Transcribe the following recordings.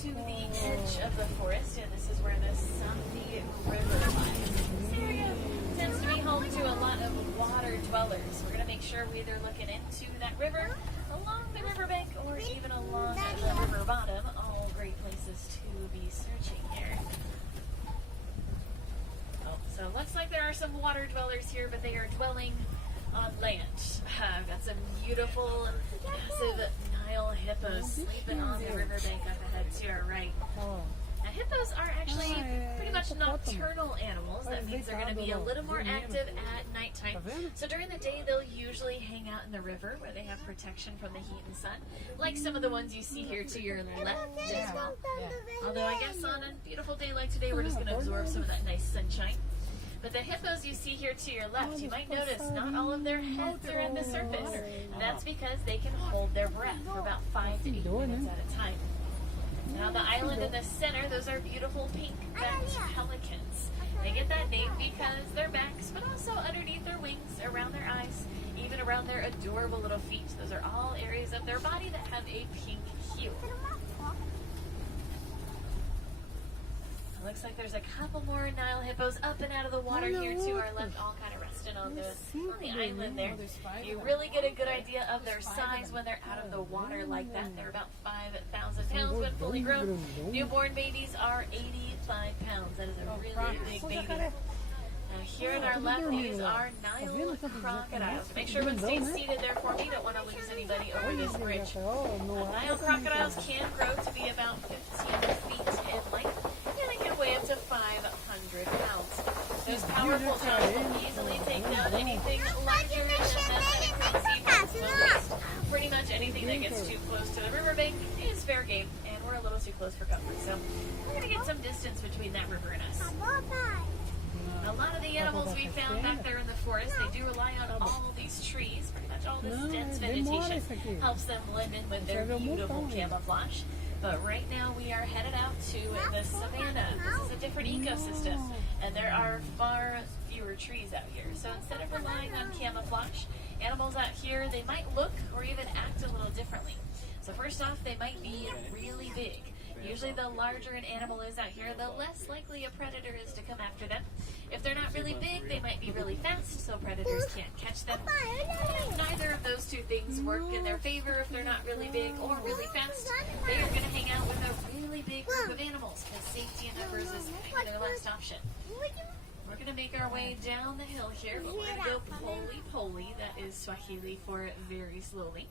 to the edge of the forest, and this is where the Sandy River lies. This area tends to be home to a lot of water dwellers. We're going to make sure we're either looking into that river, along the riverbank, or even along the river bottom. All great places to be searching here. Oh, so it looks like there are some water dwellers here, but they are dwelling on land. I've got some beautiful, massive Nile hippos sleeping on the riverbank up ahead to our right. Now, hippos are actually pretty much nocturnal animals. That means they're going to be a little more active at nighttime. So during the day, they'll usually hang out in the river where they have protection from the heat and sun, like some of the ones you see here to your left as well. Although I guess on a beautiful day like today, we're just going to absorb some of that nice sunshine. But the hippos you see here to your left, you might notice not all of their heads are in the surface. And that's because they can hold their breath for about 5 to 8 minutes at a time. Now the island in the center, those are beautiful pink-backed pelicans. They get that name because their backs, but also underneath their wings, around their eyes, even around their adorable little feet. Those are all areas of their body that have a pink hue. It looks like there's a couple more Nile hippos up and out of the water here to our left, all kind of resting on the island there. You really get a good idea of their size when they're out of the water like that. They're about 5,000 pounds when fully grown. Newborn babies are 85 pounds. That is a really big baby. Now here on our left, these are Nile crocodiles. Make sure everyone stays seated there for me. Don't want to lose anybody over this bridge. Nile crocodiles can grow to be about 15 feet in length. Weigh up to 500 pounds. Those powerful jaws will easily take down anything larger than that crazy. Pretty much anything that gets too close to the riverbank is fair game, and we're a little too close for comfort. So we're going to get some distance between that river and us. A lot of the animals we found back there in the forest, they do rely on all these trees. Pretty much all this dense vegetation helps them blend in with their beautiful camouflage. But right now we are headed out to the savannah. This is a different ecosystem, and there are far fewer trees out here. So instead of relying on camouflage, animals out here, they might look or even act a little differently. So first off, they might be really big. Usually the larger an animal is out here, the less likely a predator is to come after them. If they're not really big, they might be really fast, so predators can't catch them. And if neither of those two things work in their favor, if they're not really big or really fast, they are going to hang out with a really big group of animals, because safety in numbers is kind of their last option. We're going to make our way down the hill here, but we're going to go poli-poli. That is Swahili for very slowly.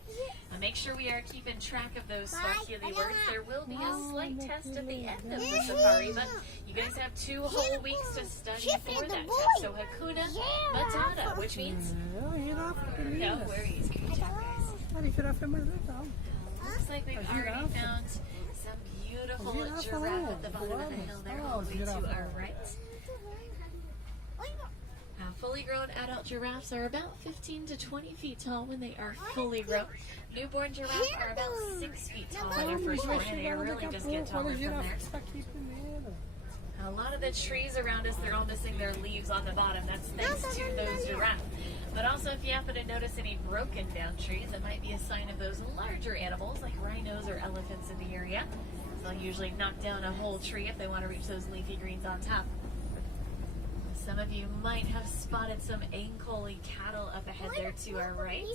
Make sure we are keeping track of those Swahili words. There will be a slight test at the end of the safari, but you guys have 2 whole weeks to study for that test. So Hakuna Matata, which means no worries. Good job, guys. Looks like we've already found some beautiful giraffe at the bottom of the hill there, all the way to our right. Fully grown adult giraffes are about 15 to 20 feet tall when they are fully grown. Newborn giraffes are about 6 feet tall when they're first born, and they really just get taller from there. A lot of the trees around us, they're all missing their leaves on the bottom. That's thanks to those giraffes. But also, if you happen to notice any broken down trees, that might be a sign of those larger animals like rhinos or elephants in the area. So they'll usually knock down a whole tree if they want to reach those leafy greens on top. Some of you might have spotted some Ankoli cattle up ahead there to our right.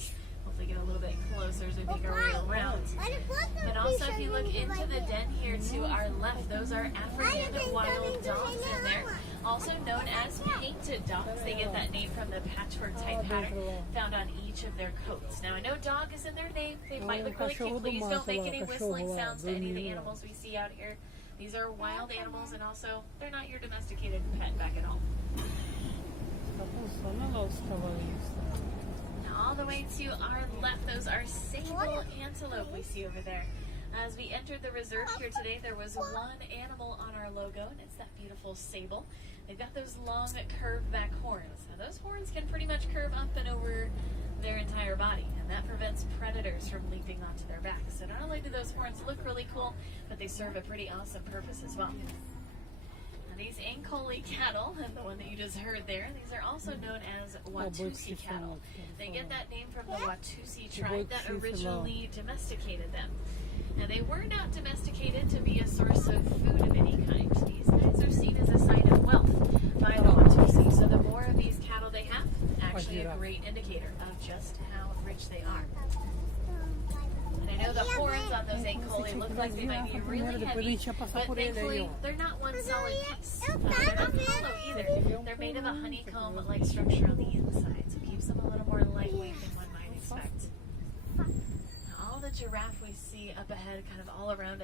Hopefully get a little bit closer as we make our way around. But also if you look into the den here to our left, those are African wild dogs in there. Also known as painted dogs. They get that name from the patchwork type pattern found on each of their coats. Now I know dog is in their name. They might look really cute. Please don't make any whistling sounds to any of the animals we see out here. These are wild animals, and also they're not your domesticated pet back at home. Now all the way to our left, those are sable antelope we see over there. As we entered the reserve here today, there was one animal on our logo, and it's that beautiful sable. They've got those long curved back horns. Now those horns can pretty much curve up and over their entire body, and that prevents predators from leaping onto their backs. So not only do those horns look really cool, but they serve a pretty awesome purpose as well. Now these Ankoli cattle, and the one that you just heard there, these are also known as Watusi cattle. They get that name from the Watusi tribe that originally domesticated them. Now, they were not domesticated to be a source of food of any kind. These guys are seen as a sign of wealth by the Watusi. So the more of these cattle they have, actually a great indicator of just how rich they are. And I know the horns on those ankoli look like they might be really heavy, but thankfully they're not one solid piece. They're not hollow either. They're made of a honeycomb-like structure on the inside, so it keeps them a little more lightweight than one might expect. Now, all the giraffe we see up ahead, kind of all around us,